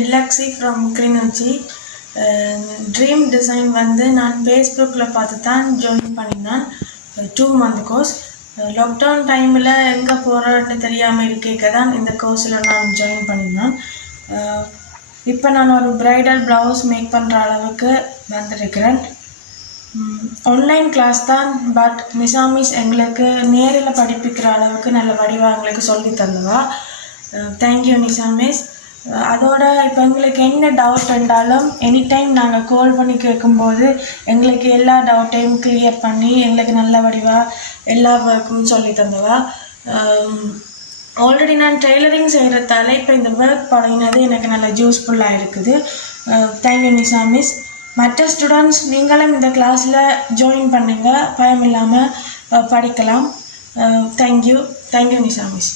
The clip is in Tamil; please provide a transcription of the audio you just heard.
Dilaxi from Greenwich. Dream design வந்து நான் ஃபேஸ்புக்கில் பார்த்து தான் ஜாயின் பண்ணினேன். 2 month கோர்ஸ். லாக்டவுன் டைமில் எங்கே போகிறேன்னு தெரியாமல் இருக்க தான் இந்த கோர்ஸில் நான் ஜாயின் பண்ணினேன். இப்போ நான் ஒரு ப்ரைடல் ப்ளவுஸ் மேக் பண்ணுற அளவுக்கு வந்திருக்கிறேன். ஆன்லைன் கிளாஸ் தான், பட் நிசாமிஸ் எங்களுக்கு நேரில் படிப்பிக்கிற அளவுக்கு நல்ல வடிவாக எங்களுக்கு சொல்லி தந்தவா. தேங்க்யூ நிசாமிஸ். அதோட இப்போ எங்களுக்கு என்ன டவுட் இருந்தாலும் எனி டைம் நாங்கள் கால் பண்ணி கேட்கும்போது எங்களுக்கு எல்லா டவுட்டையும் கிளியர் பண்ணி எங்களுக்கு நல்ல வடிவாக எல்லா ஒர்க்கும் சொல்லி தந்தவா. ஆல்ரெடி நான் டெய்லரிங் செய்கிறதால இப்போ இந்த ஒர்க் பழகினது எனக்கு நல்ல யூஸ்ஃபுல்லாக இருக்குது. தேங்க்யூ நிசாமிஸ். மற்ற ஸ்டூடெண்ட்ஸ் நீங்களும் இந்த கிளாஸில் ஜாயின் பண்ணுங்கள், பயம் இல்லாமல் படிக்கலாம். தேங்க்யூ நிசாமிஸ்.